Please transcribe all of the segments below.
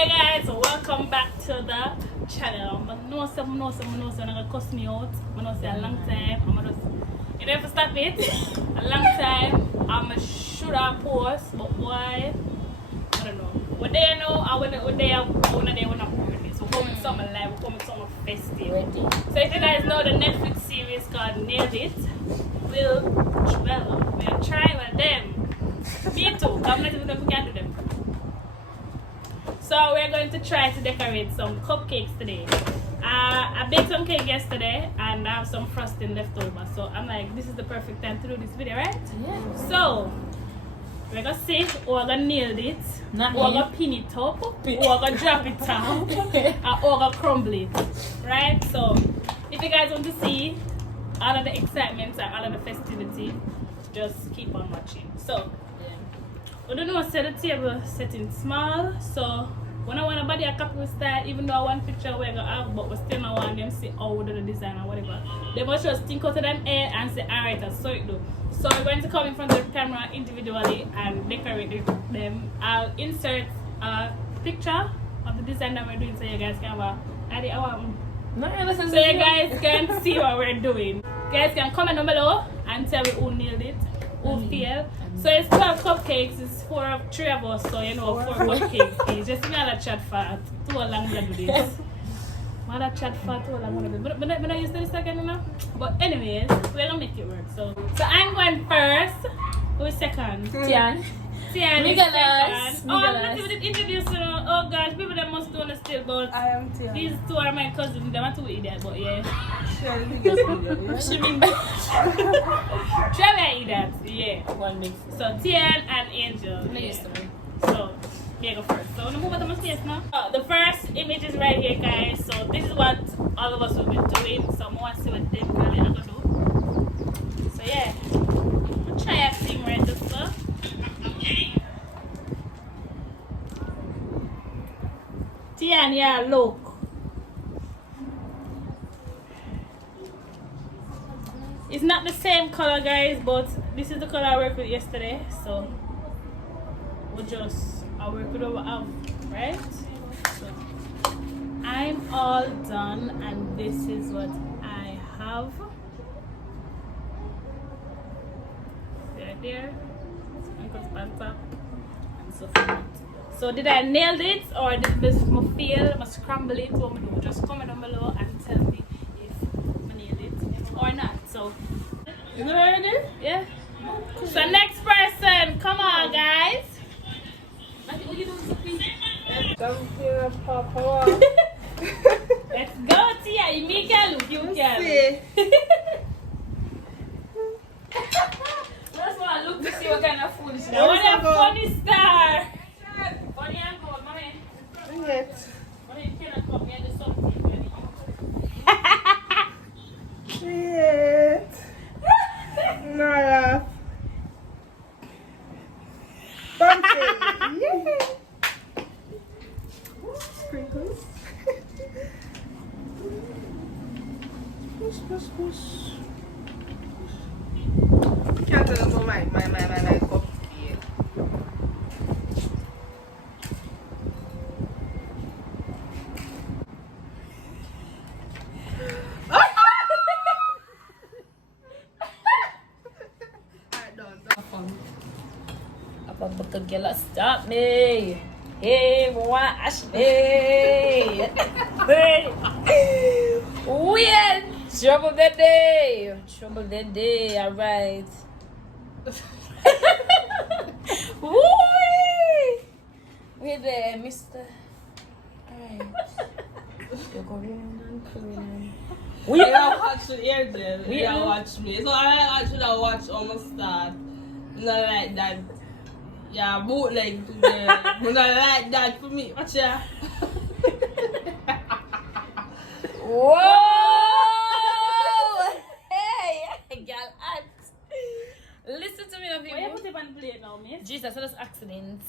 Hey guys, welcome back to the channel. I know some gonna cuss me out. I know say a long time. I'm just you never stop it. A long time. I'm should have post, but why? I don't know. What they know, I wanna what they wanna put this. We're coming summer live, we're coming summer festive. So if you guys know the Netflix series called Nailed It, we'll try with them. Me too. I'm not even gonna get to them. So we're going to try to decorate some cupcakes today. I baked some cake yesterday and I have some frosting left over. So I'm like, this is the perfect time to do this video, right? Yeah. So we're gonna see or we're gonna nail it, or we're gonna pin it up, or we're gonna drop it down, or we're gonna crumble it. Right? So if you guys want to see all of the excitement and all of the festivity, just keep on watching. So I don't know, set the table setting small, so when I want a body a copy style, even though I want picture we're gonna have, but we still not want them see how we do the design or whatever. They must just think out of them head and say, alright, that's so it do. So we're going to come in front of the camera individually and decorate them. I'll insert a picture of the design that we're doing so you guys can have a idea. So you guys can see what we're doing. You guys can comment down below and tell me who nailed it, who failed. So it's 12 cupcakes, it's 3 of us, so you know 4 cupcakes. Just me a chat for too long to do this. Mother chat for too long to do this. But I use this again, you know? But anyways, we're gonna make it work. So I'm going first. Who's second? Tian is second. Oh, I'm not even introduced to them. Oh gosh, people that must know still, but I am Tian. These 2 are my cousins. They want to eat that, but yeah. She mean try to eat that, yeah. One mix. So Tian and Angel. Yeah. So me go first. So I'm gonna move out of my space now. The first image is right here, guys. So this is what all of us will be doing. So I want to see what them girls are gonna do. So yeah, I'll try a thing right this stuff. Tian, yeah, look. It's not the same color, guys, but this is the color I worked with yesterday, so I'll work with what I have, right? So I'm all done, and this is what I have. Right there, and top, and so forth. So did I nail it, or did this fail? I must scramble it. What I do? Just comment down below and tell me if I nailed it or not. So, you know what I did? Yeah. So next person, come on, guys. Let's go, Tia. You make it look, you can. That's why I look to see what kind of food. I want a funny star. Funny and gold, mommy. Yes. Mommy, you cannot come here. There's something. Shit. Nora. Pumpkin. Yay. Sprinkles. Push. Can't tell them my cupcake. But girl, stop me. Hey, watch me. We had trouble that day. All right. We're there, Mr. Alright. You're going. We don't watch the Angel. We don't watch me. So I actually watch almost start. Not like that. Yeah, bootleg today. But not like that for me. Watch ya. Whoa! Hey, girl, listen to me, people. Why you put it on plate now, miss? Jesus, that's accidents.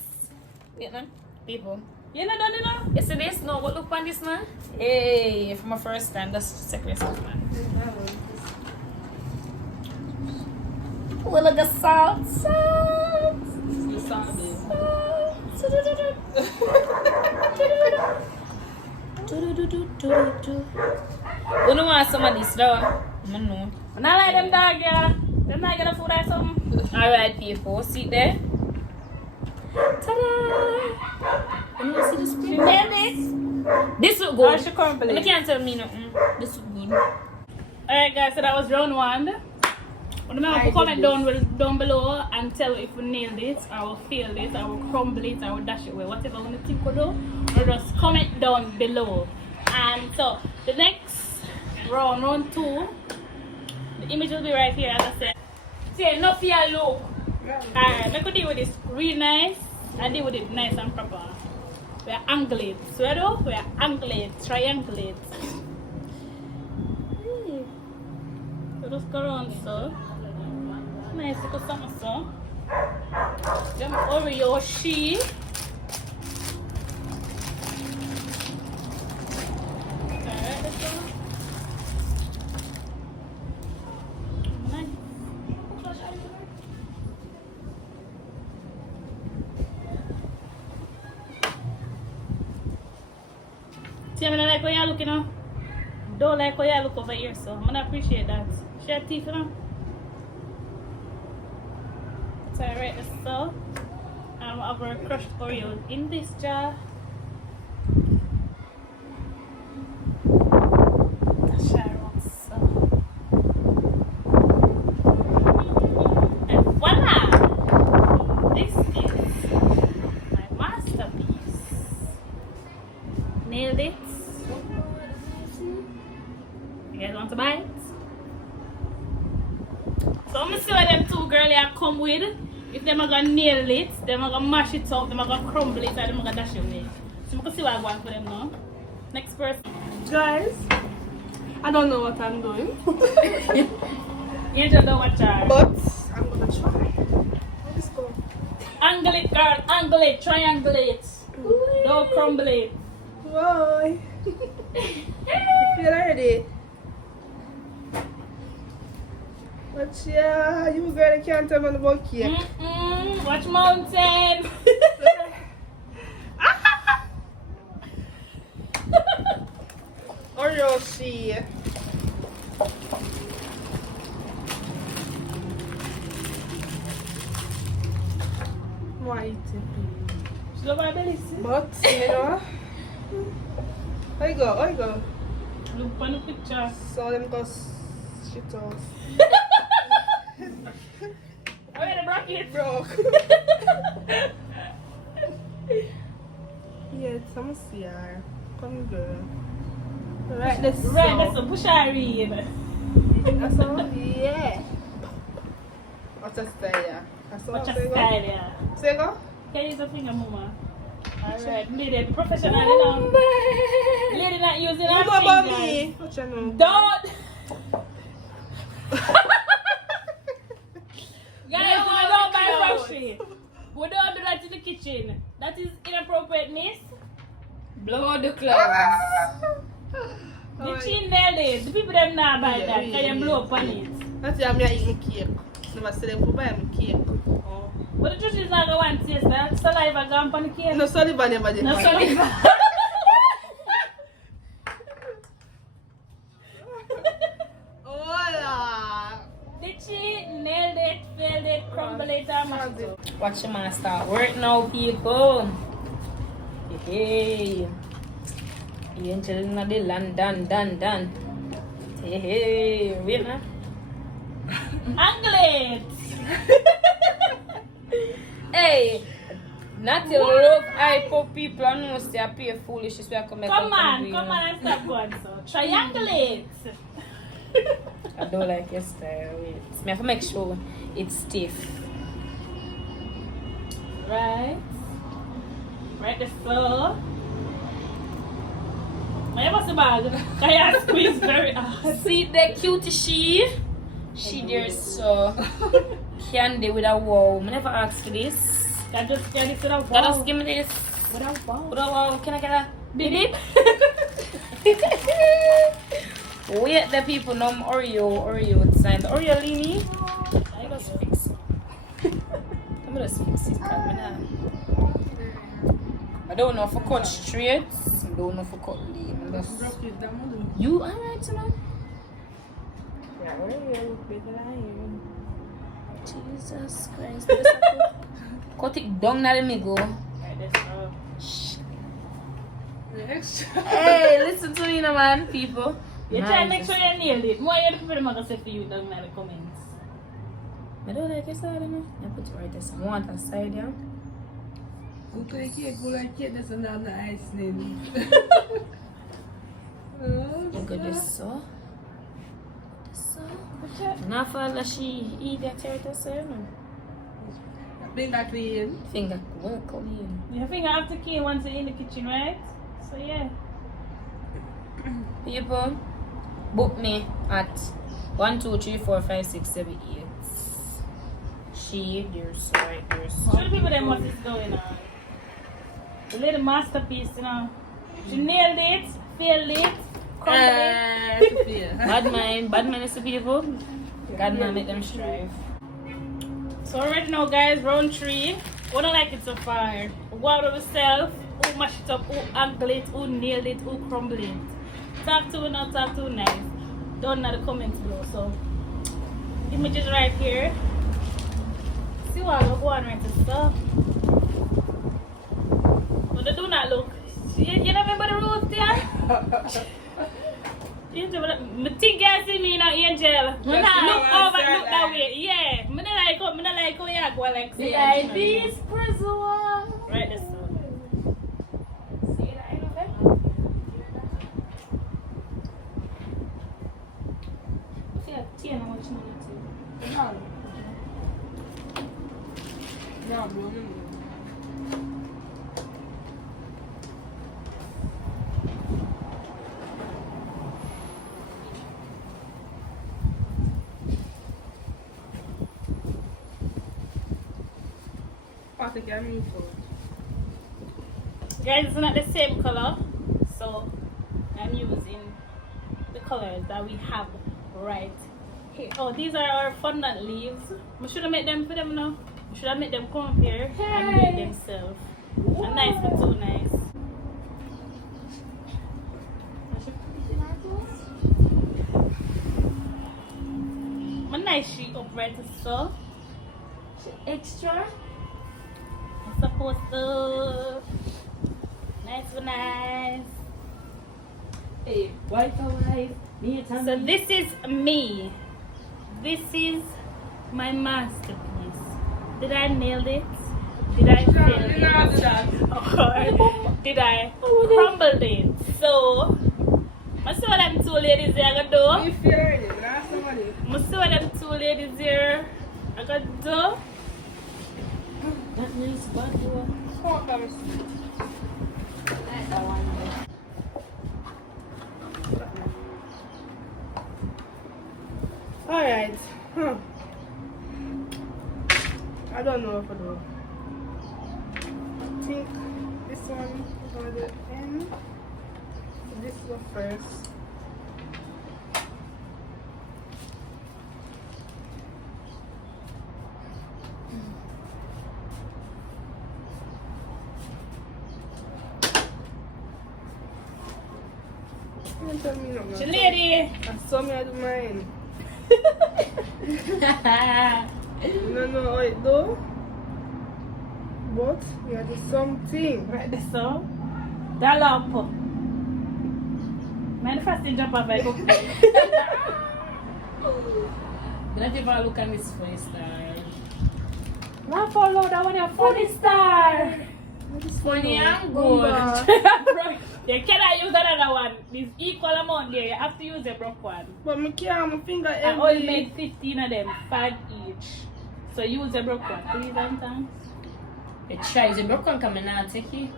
Wait, man. People. You know, don't you know? You see this? No, but look on this, man. Hey, for my first time, that's the second stuff, man. Look at salt. Salt. You don't want some of this though? I don't know. And I like them dog, yeah. Them not gonna food or something. Alright, people, see there. Ta-da! You want to see the spring? She nailed it. This look Or good. she crumble You it. can't tell me nothing. This look good. Alright guys, so that was round 1. Remember to comment down below and tell if we nailed it or we failed it or we crumble it or we dash it away. Whatever you think we do, or just comment down below. And so the next round 2, the image will be right here as I said. See, enough for your look. Alright, I could deal with this real nice. I deal with it nice and proper. We are angulate. So we are angulate, triangulate. So just go around so. Nice little something so. Them Oreo she. Alright, let's go. Nice. See, I don't like how you look, you know. Don't like how you look over here, so I'm gonna appreciate that. Share teeth, you know. So I write this so. I have our crushed Oreos in this jar. So. And voila! This is my masterpiece. Nailed it. You guys want to buy it? So I'm gonna see what them 2 girls here come with. If them are gonna nail it, them are gonna mash it up, them are gonna crumble it, and them are gonna dash it away. So I'm gonna see what I want for them now. Next person. Guys, I don't know what I'm doing. You don't know what you're. But I'm gonna try. Let's go. Angle it, girl. Angle it. Triangulate. Don't crumble it. Why? Feel ready? But yeah, you girl can't tell me about cake. Watch mountain. Oreo she. Why eat it? She love my belly, see? But you know, how you go? How you go? Look on the picture. So them go shit out. I made a bracket. Broke. Yeah, some see her. Come girl. Right, let's Right, push her in. That's all? Yeah. What's a style, yeah? That's all. Watch your style, yeah. Say go? Can you use a finger, mama? Alright, lady, professional, you know. Lady not using her What about fingers. me? What you know? Don't! Guys, we don't buy grocery. We don't do that in the kitchen. That is inappropriateness. Blow out the clouds. The chin nailed it. The people them not buy that. Can you blow up on it? That's why I'm eating cake. Never say them to buy me cake. Oh. But the truth is not going to taste that. Saliva gone on the cake. No saliva never did. No saliva. Voila! The chin nailed it, failed it, crumbled it, and mashed it up. Watch your man start work now, people. Hey. Angel in the land, done. Hey, wait, man. Angle it. Hey, not till love I for people and know they appear foolish so I come Come on and stop going so. Triangulate. I don't like your style. Wait. I have to make sure it's stiff. Right. Right the so. My was a bag. Can you squeeze very hard? See the cutie she there's so candy with a wow. I never asked for this. Can just get it without Can just give me this. Without wow. With a wow. Can I get a Beep. Wait, the people know Oreo design. The Oreo Lini. I just fix it. I'm just fix it. I don't know if I cut straight. I don't know for cut lean. Drop it down. You alright, you know? Yeah, where you look better than you. Jesus Christ. Cut it down now, let me go. Right, that's all. Shh. Next. Hey, listen to me, no man, people. You try to make sure you nailed it. More you people are going to say for you down in the comments. I don't like this side, you know? I put it right there. So I want a side, yeah? Go like cake, that's another ice name. Look at this, so. This, so. Now, for she eat that territory, so, you know? Finger clean. Finger well clean. Your finger have to clean once you're in the kitchen, right? So, yeah. People, book me at 1, 2, 3, 4, 5, 6, 7, 8. She, there's right, there's. Show the people them what is going on. The little masterpiece, you know. She nailed it, failed it, crumbled it. Bad mind is the people. God man make them strive. So right now, guys, round 3. We don't like it so far. Go out of yourself, who mash it up, who angle it, who nailed it, who crumble it. Talk to not talk too nice. Down in the comments below. So images right here. See what I go on right to stuff. But they do not look. You don't remember the rules there? I think you see me now, Angel. When I look over, look that way. Yeah. I don't like how you go like say. Like this prison. Right this one. See that in there? Yeah, tea and much money too. No, bro. Guys, it's not the same color, so I'm using the colors that we have right here. Oh, these are our fondant leaves. We should have made them for them now. We should have made them come up here and do it themselves. And nice but too nice. My nice sheet up right so. Extra. I'm supposed to. Nice for nice. Hey, white or white? So this is me. This is my masterpiece. Did I nail it? Did I fail it? Or did I crumble it? So, I see what them two ladies here are gonna do. I see what them two ladies here are gonna do. That nice bottle. That one. Alright. I don't know what to do. I think this one is on the end. This is the first. She lady. I saw me do mine. You don't know how it do? But you have to do something. Right this so. That lamp. Man, the first thing jump off like okay. Don't ever look at this funny star. Not follow that one, a funny star. Funny and good. You cannot use another one. There's equal amount there. You have to use a broke one. But I can't, my finger I only made 15 of them, 5 each. So use a broke one. Please and thanks. You try the broken coming out, take it.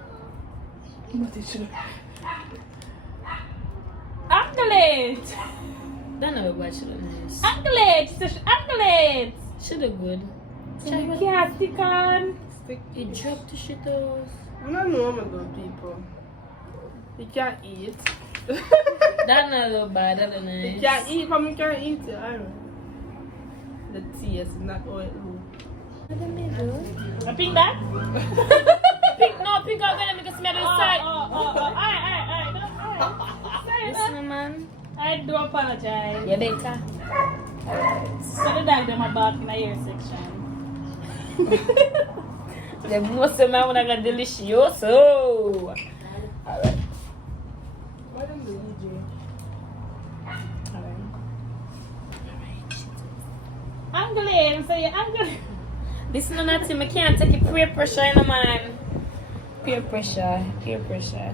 But it should. Angle it! That never watch it nice. Angle it! Angle it! Should have good. So you can't stick on. It dropped the shit off. I don't know what I'm doing, people. You can't eat. That not look bad, that look nice. You can't eat, but you can't eat it. I don't know. The taste is not how it looks. A pink that? Pink, no, pink are gonna make a smell inside. Alright. Sorry, Listen, man. I do apologize. You better. Alright. So the dog them are back in the ear section. The most of my one I got delicioso. Alright. Why don't you DJ? Angling, so you're angling. Listen to that, I can't take it peer pressure in the man. Peer pressure. Peer pressure.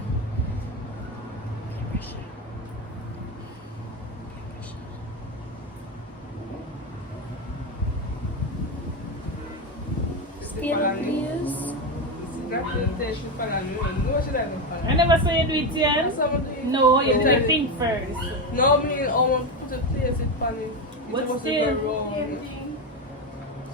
Stay up, please. I never saw you do it yet. No, you do the thing first. No, I mean, I want to put a place it on it. But It's still, wrong.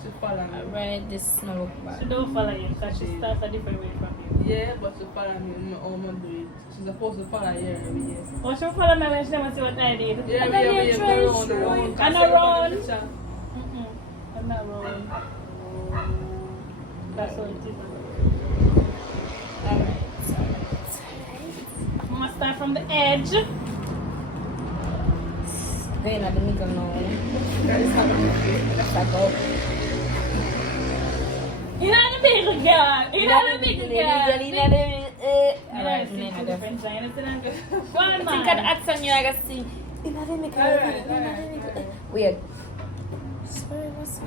She follow me. Alright, this no look she bad. don't follow you because she starts a different way from you. Yeah, but she follow me. I want to do it. She's supposed to follow you every year. Oh, she follow me when she never see what I did. Yeah, And then you try around. And around. I'm not wrong. That's all it is. Alright. I'm gonna start from the edge. Going at the middle now. Let's go. You're not a big girl. You're not a big girl. Alright, Go on, think man. I'd add some you I gotta see. Weird. Swear what's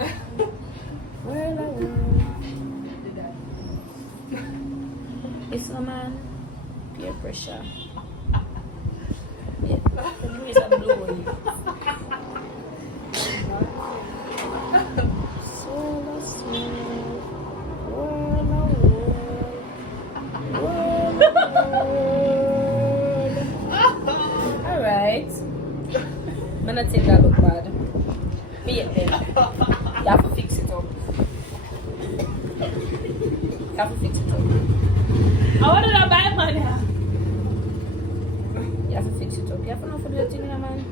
It's no man. Peer pressure. Yeah. The breeze are blowing. Alright. I'm gonna take that look bad. Be it then. You have to fix it up. You have to fix it up. I wanted to buy money. You have to fix it up. You have to know for the thing, man.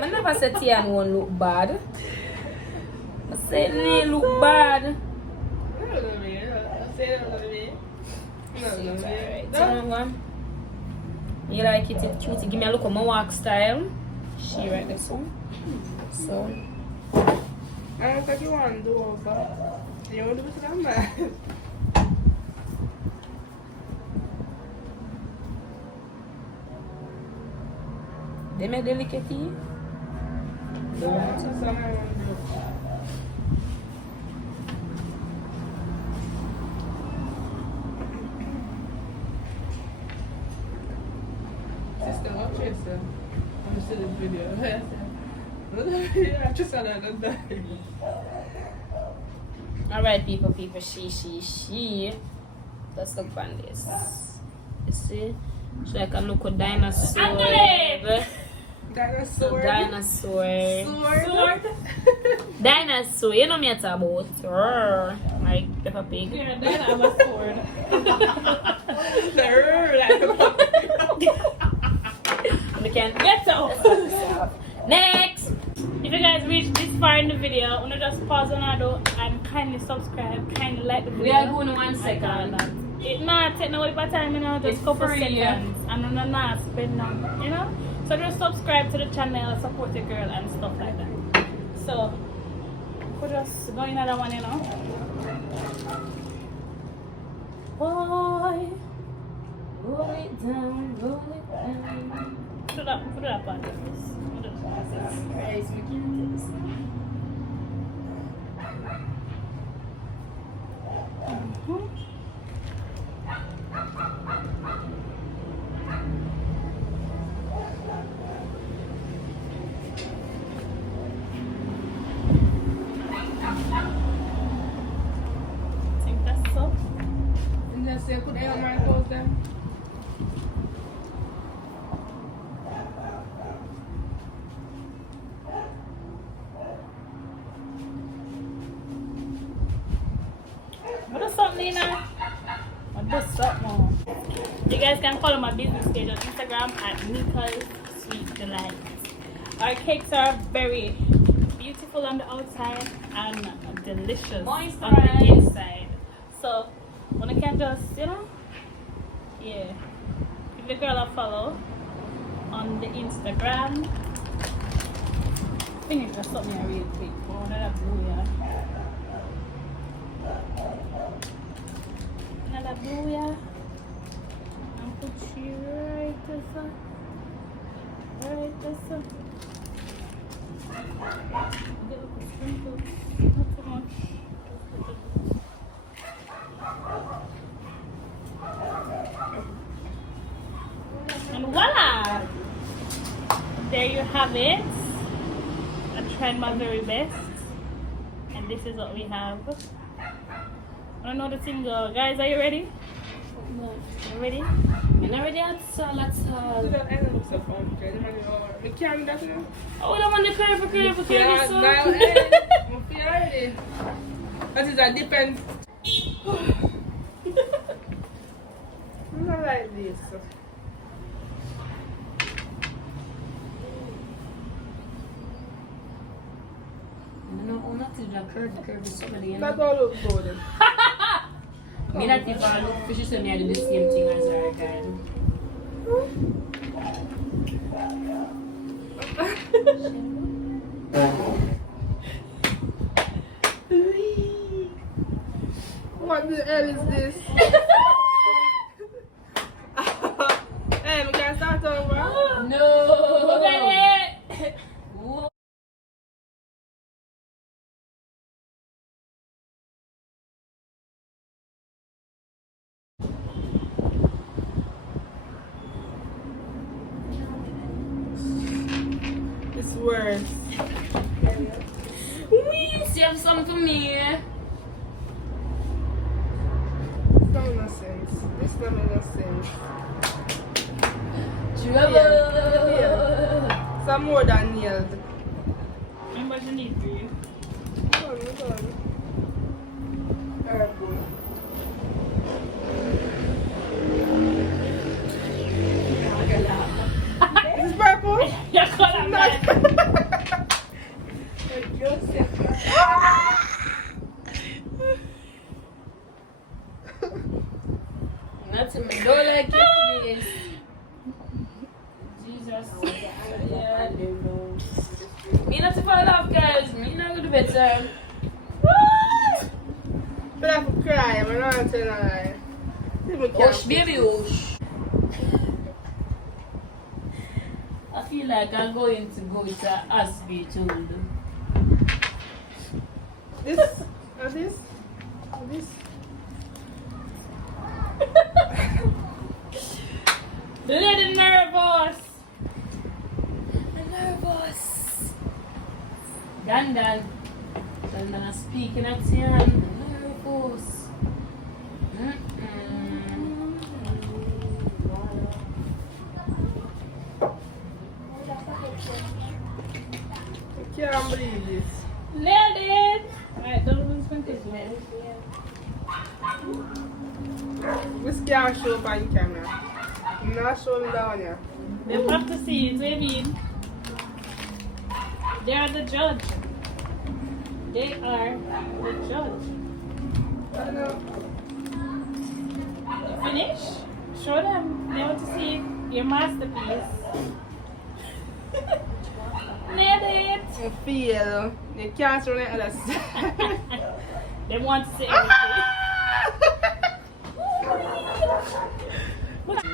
I never said Tian won't look bad. I said they look bad. Alright, so one. You like it cute. Give me a look at my walk style. She right there, so. So. I don't think you want to do over. You want to do it to them, man? They make delicate. That's what I want to do. Sister, watch yourself. I'm still in video. I just said that. Alright, people, she. Let's look on this. You see? So I can look at dinosaur. Dinosaur. Dinosaur. Dinosaur. You know me at about. Like Peppa Pig. Yeah, then I'm a sword. We can Get out. Next. If you guys reached this far in the video, I'm gonna just pause on audio and kindly subscribe, kindly like the video. We are going 1 second. It not take no time, you know, just It's couple free, seconds. yeah. And I'm not spend none, you know? So just subscribe to the channel, support the girl and stuff like that. So we're just going another one, you know. Boy, roll it down. Put it up on this. I think that's so. And just say, put air on my toes then. What is up, Nina? What is up, Mom? You guys can follow my business page on Instagram at Anika's Sweet Delight. Our cakes are very beautiful on the outside and delicious on the inside. So, when I can just just, you know, yeah. Give the girl a follow on the Instagram. Finish just something here real quick. Oh, another blue, yeah. Another blue, yeah. And put you right there. Right there. Little sprinkles, not too much. And voila! There you have it. I tried my very best. And this is what we have. I don't know the thing go. Guys, are you ready? No. You ready? I'm not ready at all. Let's Do that end looks so fun. Okay, we can't do that now. Oh, that one the curve, Yeah, so. now, I'm ready. That is a different. Not like this. No, not to the curve is somebody else. That all looks good. Me not if I look fishy, so me I do the same thing as her guy. What the hell is this? Hey, we can start over. No! It's worse. You have some for me. Don't make sense. This don't make no sense. Trouble. Yeah. Some more than nailed. How much you need for you? Hold on. Purple. This is purple? You call that man. That's me. Don't like it, please. Jesus. Yeah, I don't know. Me not to fall off, guys. Me not gonna do better. But I have to cry. I'm not telling a lie. Hush, baby, hush. I feel like I'm going to go to a hospital. This? Or this? Or this? The lady nervous. Nervous. Dan. I'm speaking at you. Nervous. I can't believe this. Nailed it. Alright, don't lose contact. We can't show up on camera. I'm not showing down here. They have to see it, what do you mean? They are the judge. They are the judge. I know. Finish? Show them. They want to see your masterpiece. Nailed it. You feel. You can't show the other side. They want to see everything.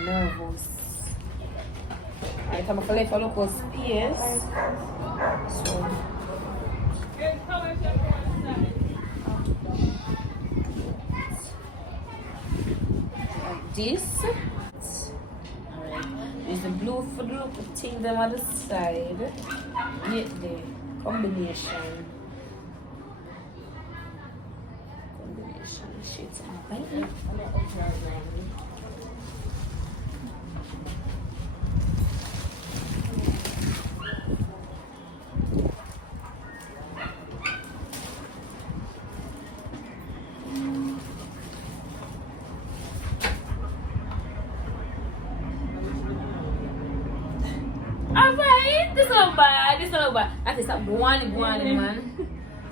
Nervous. Alright, I'm gonna collect all of our space. So, like this. Alright, there's the blue for the look thing them on the side. Yet the combination. Shades and white. Alright, this not bad. I say stop going, man.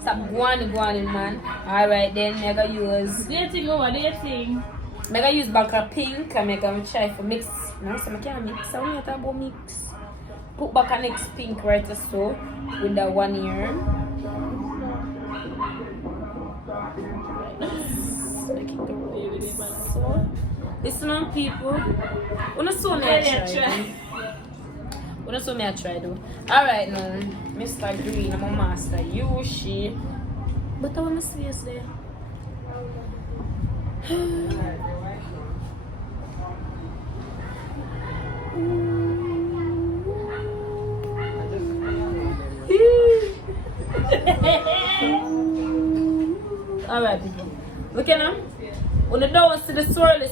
Stop going, man. Alright then, I gotta use. Do your thing over, do your thing. I'm gonna use back a pink and I'm gonna try for mix. No, so I can't mix. I only talk about mix. Put back a next pink right so with that one here. Make it go so. Listen on people. Wanna saw me I try. Wanna saw me I try though. Alright now, Mr. Green, I'm a master. You she. But I wanna see us there. Alright people. Look at them. When the door see the swirly.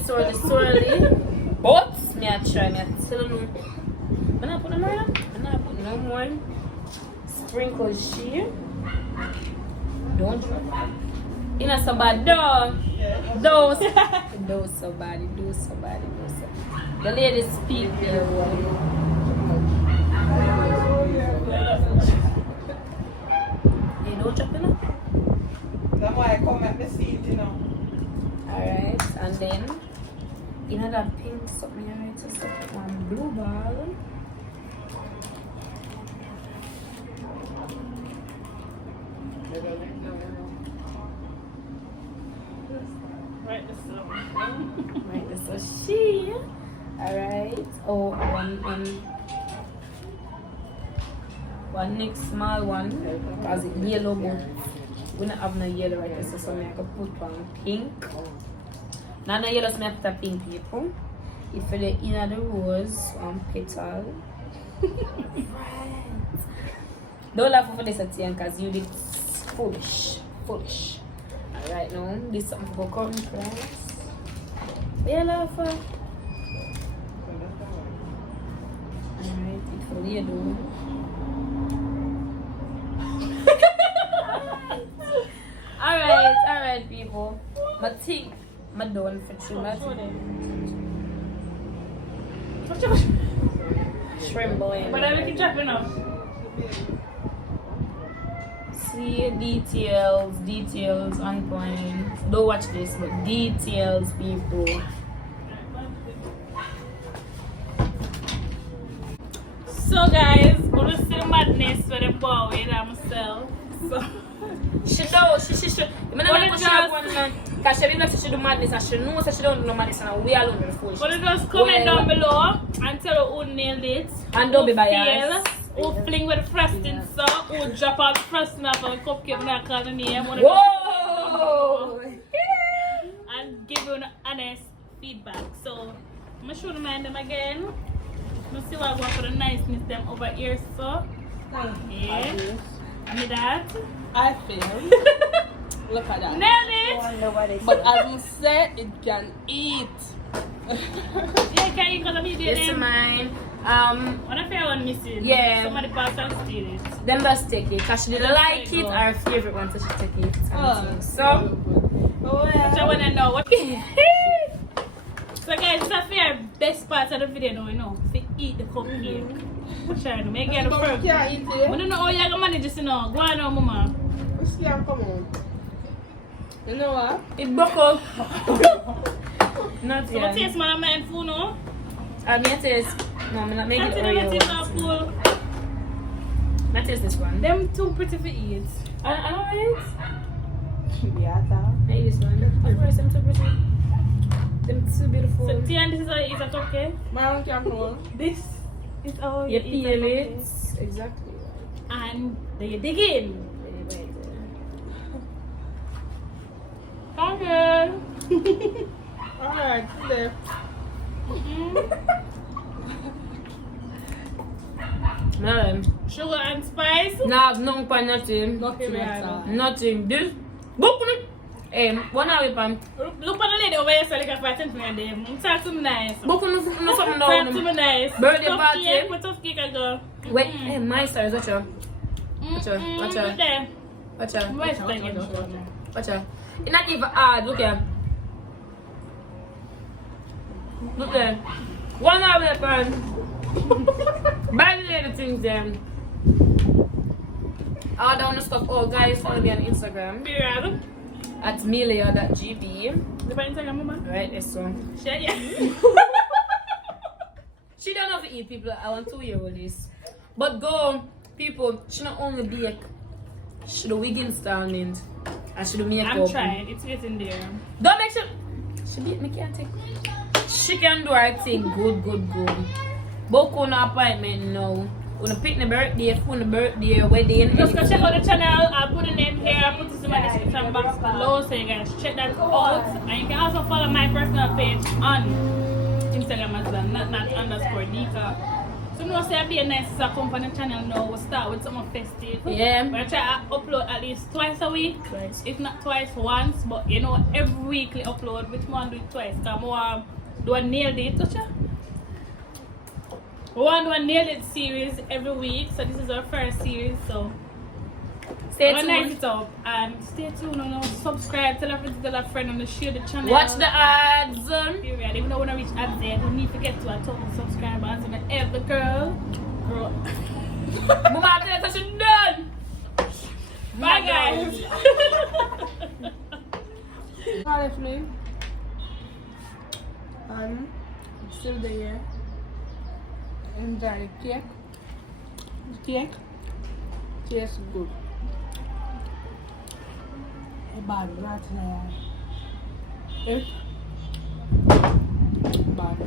But me I try, me I tell you. I'm not putting more. I'm not putting no more. Sprinkle here. Don't drop. You know somebody those somebody. The lady speak there. You don't drop enough. That's why I come at the seat, you know. Alright, and then you know that pink something here, just like one blue ball. Right, this is Right, this is she. Alright. Oh, one next small one. Because it's yellow but we don't have no yellow right there, so I can put one pink. Now no yellow, so I put a pink people. If you the inner the rose, petal. Don't laugh for this at because you did foolish. Alright now, this is something for current price. Yeah, laugh for. Alright, it for you do. Alright people. I think I'm done for tonight. Shrimbling. But I make it drop enough. See details on point. Don't watch this, but details people. So guys, gonna see the madness with the boy with myself. So She knows. She. I'm not going to share one because she didn't say she do madness and she knows that she don't do madness and we alone with the foolish. but just comment down below and tell who nailed it. And don't be biased. Who fling with the frosting so who drop out the frosting off of the cupcake and I call the name. Whoa! And give you an honest feedback. So I'm gonna show them again. Let's see what I want for the niceness them over here so. Yeah. Me that. I failed. Look at that. Nailed it! But as I said, it can eat. Yeah, can you because I'm eating This is mine. What if I want missing? Yeah. Somebody pass and steal it. Them just take it. Cause she didn't like it. Our favorite one, so she take it. So, Which I wanna know what. So guys, this is our best part of the video now, you know. To eat the cupcake. What's trying to make it But first. we can't eat it. We don't know how you're gonna manage this, you know. Go on now, mama. We can't come on. You know what? it buckle. Not So what yet. taste my man food now? Me taste. No, I'm not making Continue with it now, Oreo. fool. I taste this one. Them too pretty for eat. I know it. Yeah, I eat this one. Of course, them too pretty. Them too beautiful. So Tia, this is how you eat a cupcake. Man can't come on. This is how You you eat a peel it. cupcake. Exactly. And then you dig in. Okay. Alright, there. No, Sugar and spice. nah, no pan nothing. Nothing Yeah, at all. Nothing. This. Go put it. One hour pan. Look at the lady over here so they can patent me and them. Talk to me nice. Go put no something Talk to down. me nice. Birthday Tough party. cake, put tough cake and go. Wait, hey, my stars, watch out. Watch out, watch out. There. Watch out. Where's the thing? Watch out. It's not even hard. Look here. Look there. 1 hour pan. Buy the things then. All down the stuff. Oh, guys, follow me on Instagram. Period. at melia.gb. The Instagram, mama. Right, this one. Share, yeah. She don't have to eat, people. I want 2-year-old this. But go, people, she not only bake, she do wig installment. And she do makeup. I'm trying. It's getting there. Don't make sure. She beat me, can't take. She can do her thing good. Book on an appointment now. When pick the birthday, for the birthday, wedding. Just go check out the channel. I'll put the name here. I'll put this in my description box below so you guys check that out. And you can also follow my personal page on Instagram as well. Not _Anika. So no say be a nice to come on the channel now. We'll start with some festive. Yeah. But I try to upload at least twice a week. Twice. If not twice, once. But you know, every weekly upload. Which one do it twice? Because I do a nail date, touch ya? We want to do a nail it series every week. So this is our first series. So Stay organize tuned. it up and stay tuned. You know, subscribe, tell a friend, and share the channel. Watch the ads. Period. Even though when I reach ads there, I don't need to get to 1,000 subscribers and help the girl. Mama, tell her she's done. Bye guys. Honestly, still there. Enjoy the cake. The cake tastes good. Bad, right now. Bad.